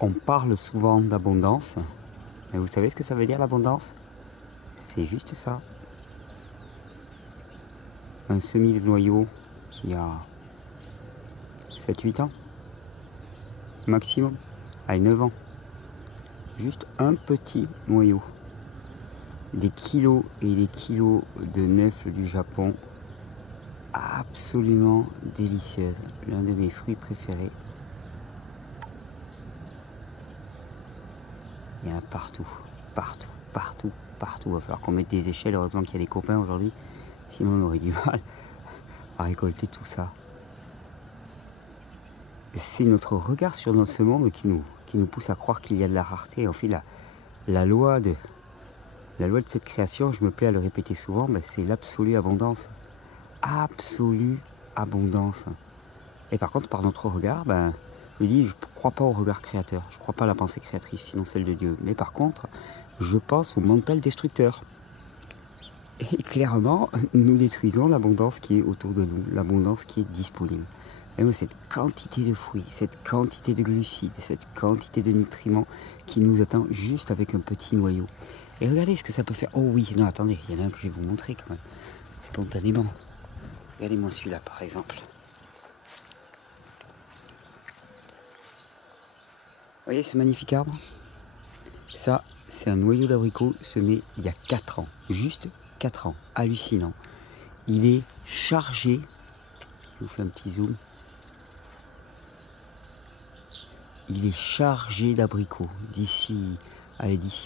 On parle souvent d'abondance, mais vous savez ce que ça veut dire l'abondance? C'est juste ça. Un semis de noyau, il y a 7-8 ans, maximum, à 9 ans. Juste un petit noyau. Des kilos et des kilos de nèfles du Japon, absolument délicieuse. L'un de mes fruits préférés. Il y en a partout, partout, partout, partout. Il va falloir qu'on mette des échelles. Heureusement qu'il y a des copains aujourd'hui. Sinon on aurait du mal à récolter tout ça. C'est notre regard sur ce monde qui nous pousse à croire qu'il y a de la rareté. En fait, la loi de cette création, je me plais à le répéter souvent, ben c'est l'absolue abondance. Absolue abondance. Et par contre, par notre regard, ben, je dis, je ne crois pas au regard créateur, je ne crois pas à la pensée créatrice, sinon celle de Dieu. Mais par contre, je pense au mental destructeur. Et clairement, nous détruisons l'abondance qui est autour de nous, l'abondance qui est disponible. Et moi, cette quantité de fruits, cette quantité de glucides, cette quantité de nutriments qui nous attend juste avec un petit noyau. Et regardez ce que ça peut faire. Oh oui, non, attendez, il y en a un que je vais vous montrer quand même, spontanément. Regardez-moi celui-là, par exemple. Vous voyez ce magnifique arbre? Ça, c'est un noyau d'abricot semé il y a 4 ans. Juste 4 ans. Hallucinant. Il est chargé. Je vous fais un petit zoom. Il est chargé d'abricots. D'ici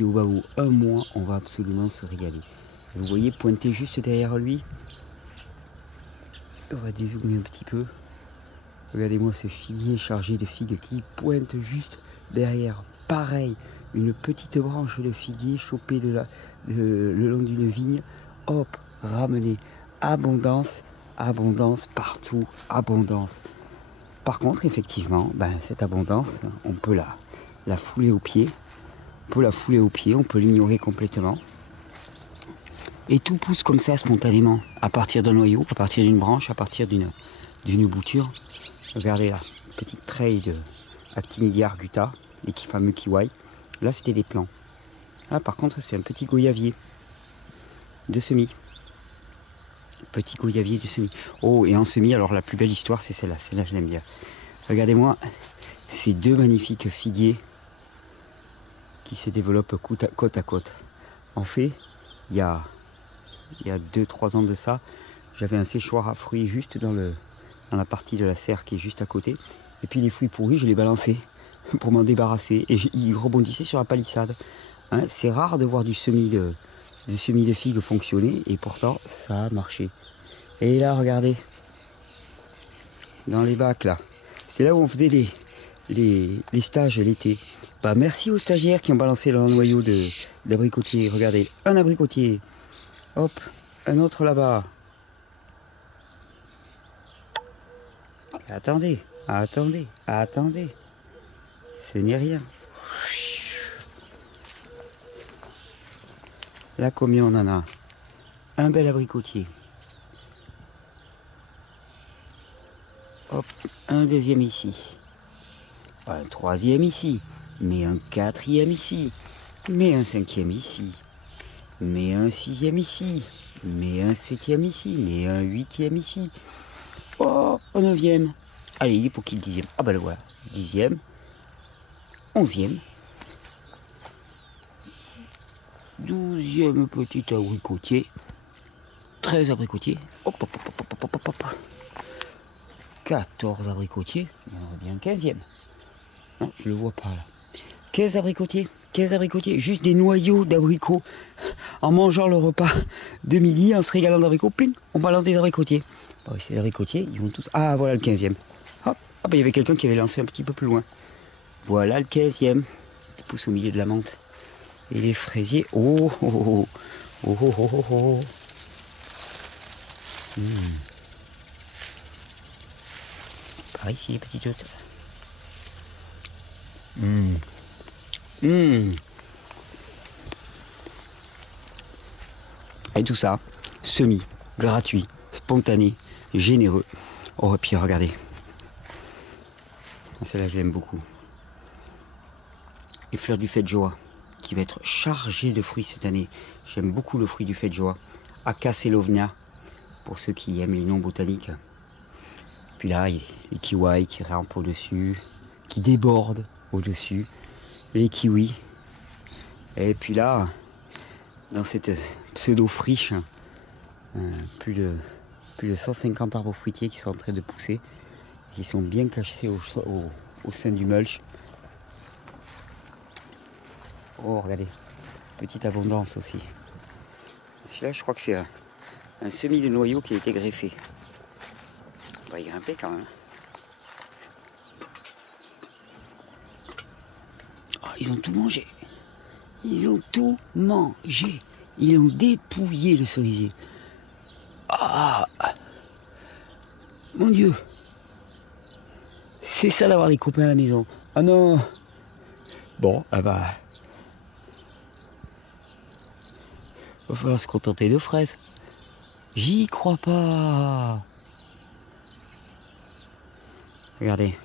au bas ou un mois, on va absolument se régaler. Vous voyez pointer juste derrière lui. On va dézoomer un petit peu. Regardez-moi ce figuier chargé de figues qui pointe juste derrière. Pareil, une petite branche de figuier chopée le long d'une vigne. Hop, ramenée. Abondance, abondance partout, abondance. Par contre, effectivement, ben, cette abondance, on peut la fouler aux pieds. On peut la fouler aux pieds, on peut l'ignorer complètement. Et tout pousse comme ça spontanément, à partir d'un noyau, à partir d'une branche, à partir d'une bouture. Regardez là, petite treille de Actinidia arguta, les fameux kiwai. Là, c'était des plants. Là, par contre, c'est un petit goyavier de semis. Petit goyavier de semis. Oh, et en semis, alors la plus belle histoire, c'est celle-là. Celle-là, je l'aime bien. Regardez-moi ces deux magnifiques figuiers qui se développent côte à côte. En fait, il y a 2-3 ans de ça, j'avais un séchoir à fruits juste dans la partie de la serre qui est juste à côté. Et puis les fruits pourris, je les balançais pour m'en débarrasser. Et ils rebondissaient sur la palissade. Hein, c'est rare de voir du semis de figues fonctionner. Et pourtant, ça a marché. Et là, regardez. Dans les bacs, là. C'est là où on faisait les stages l'été. Bah, merci aux stagiaires qui ont balancé leur noyau d'abricotier. Regardez, un abricotier. Hop, un autre là-bas. Attendez, attendez, attendez. Ce n'est rien. Là, combien on en a? Un bel abricotier. Hop, un deuxième ici. Un troisième ici. Mais un quatrième ici. Mais un cinquième ici. Mais un sixième ici. Mais un septième ici. Mais un huitième ici. Oh, un neuvième. Allez, il est pour qui le dixième? Ah ben le voilà. 10e. 11e. 12e petit abricotier. 13 abricotiers. Hop, hop, hop, hop, hop, hop, hop. 14 abricotiers. Il y en aurait bien 15e. Non, je le vois pas là. 15 abricotiers. 15 abricotiers. Juste des noyaux d'abricots. En mangeant le repas de midi, en se régalant d'abricots, pling, on balance des abricotiers. Bon, ces abricotiers, ils vont tous... Ah, voilà le 15e. Hop, ah, ben, il y avait quelqu'un qui avait lancé un petit peu plus loin. Voilà le 15e. Il pousse au milieu de la menthe. Et les fraisiers. Oh, oh, oh, oh, oh, oh, oh. Par ici, les petites hôtes. Et tout ça, semi, gratuit, spontané, généreux. Oh, et puis regardez. Celle-là, je l'aime beaucoup. et fleur du fête joie, qui va être chargé de fruits cette année. J'aime beaucoup le fruit du fête joie. Acacelovnia, pour ceux qui aiment les noms botaniques. Puis là, il y a les kiwis qui rampent au-dessus, qui débordent au-dessus, les kiwis. Et puis là, dans cette pseudo-friche, plus de 150 arbres fruitiers qui sont en train de pousser, qui sont bien cachés au sein du mulch. Oh, regardez, petite abondance aussi. Celui-là, je crois que c'est un semis de noyau qui a été greffé. On va y grimper quand même. Oh, ils ont tout mangé. Ils ont tout mangé. Ils ont dépouillé le cerisier. Ah, mon Dieu. C'est ça d'avoir des copains à la maison. Ah non. Bon, ah bah. Va falloir se contenter de fraises. J'y crois pas. Regardez,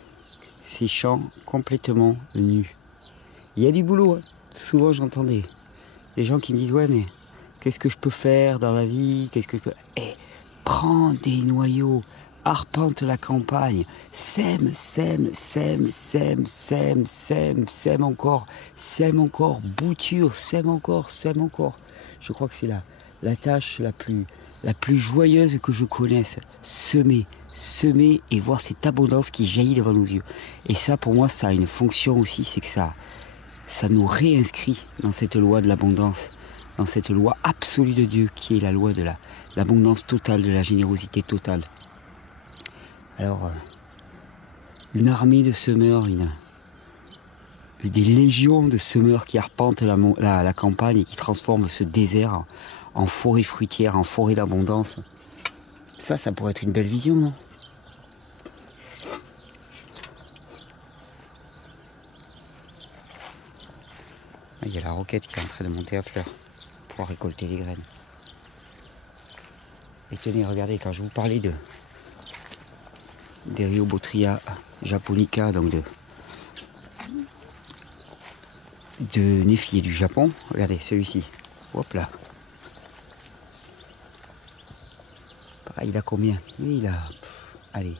ces champs complètement nus. Il y a du boulot. Hein. Souvent j'entends des gens qui me disent ouais mais qu'est-ce que je peux faire dans la vie? Qu'est-ce que je peux... Eh, prends des noyaux, arpente la campagne, sème encore, bouture, sème encore. Je crois que c'est la tâche la plus joyeuse que je connaisse. Semer et voir cette abondance qui jaillit devant nos yeux. Et ça, pour moi, ça a une fonction aussi, c'est que ça nous réinscrit dans cette loi de l'abondance, dans cette loi absolue de Dieu, qui est la loi de l'abondance totale, de la générosité totale. Alors, une armée de semeurs, des légions de semeurs qui arpentent la campagne et qui transforment ce désert en forêt fruitière, en forêt d'abondance. Ça pourrait être une belle vision, non? Il y a la roquette qui est en train de monter à fleur pour pouvoir récolter les graines. Et tenez, regardez, quand je vous parlais des Rhiobotria japonica, donc de néfier du Japon, regardez celui-ci, hop là. Pareil, il a combien? Lui, il a, allez,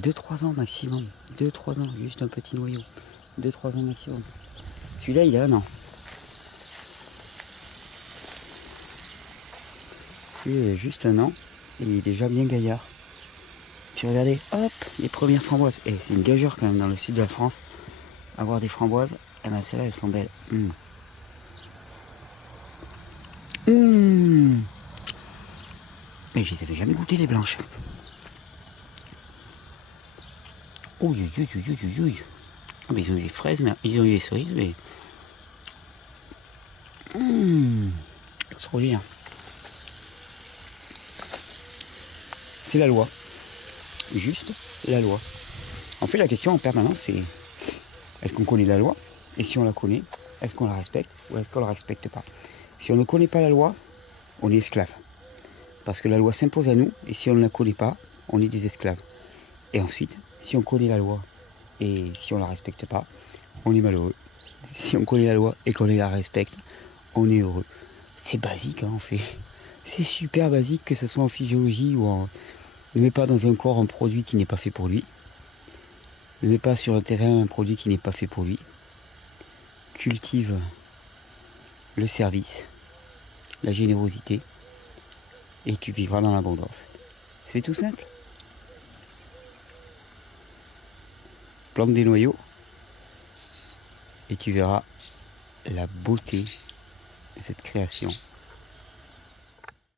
2-3 ans maximum, 2-3 ans, juste un petit noyau, 2-3 ans maximum. Celui-là, il a 1 an. Il a juste 1 an et il est déjà bien gaillard. Puis regardez, hop, les premières framboises. Et c'est une gageure quand même dans le sud de la France. Avoir des framboises, eh ben celles-là, elles sont belles. Mais je les avais jamais goûté les blanches. Oh, ah, mais ils ont eu les fraises, mais ils ont eu les cerises, mais... extraordinaire. C'est la loi. Juste la loi. En fait, la question en permanence, c'est est-ce qu'on connaît la loi? Et si on la connaît, est-ce qu'on la respecte ou est-ce qu'on la respecte pas? Si on ne connaît pas la loi, on est esclave. Parce que la loi s'impose à nous, et si on ne la connaît pas, on est des esclaves. Et ensuite, si on connaît la loi, et si on ne la respecte pas, on est malheureux. Si on connaît la loi et qu'on la respecte, on est heureux. C'est basique, hein, en fait. C'est super basique, que ce soit en physiologie ou en... Ne mets pas dans un corps un produit qui n'est pas fait pour lui. Ne mets pas sur un terrain un produit qui n'est pas fait pour lui. Cultive le service, la générosité, et tu vivras dans l'abondance. C'est tout simple. Plante des noyaux et tu verras la beauté de cette création.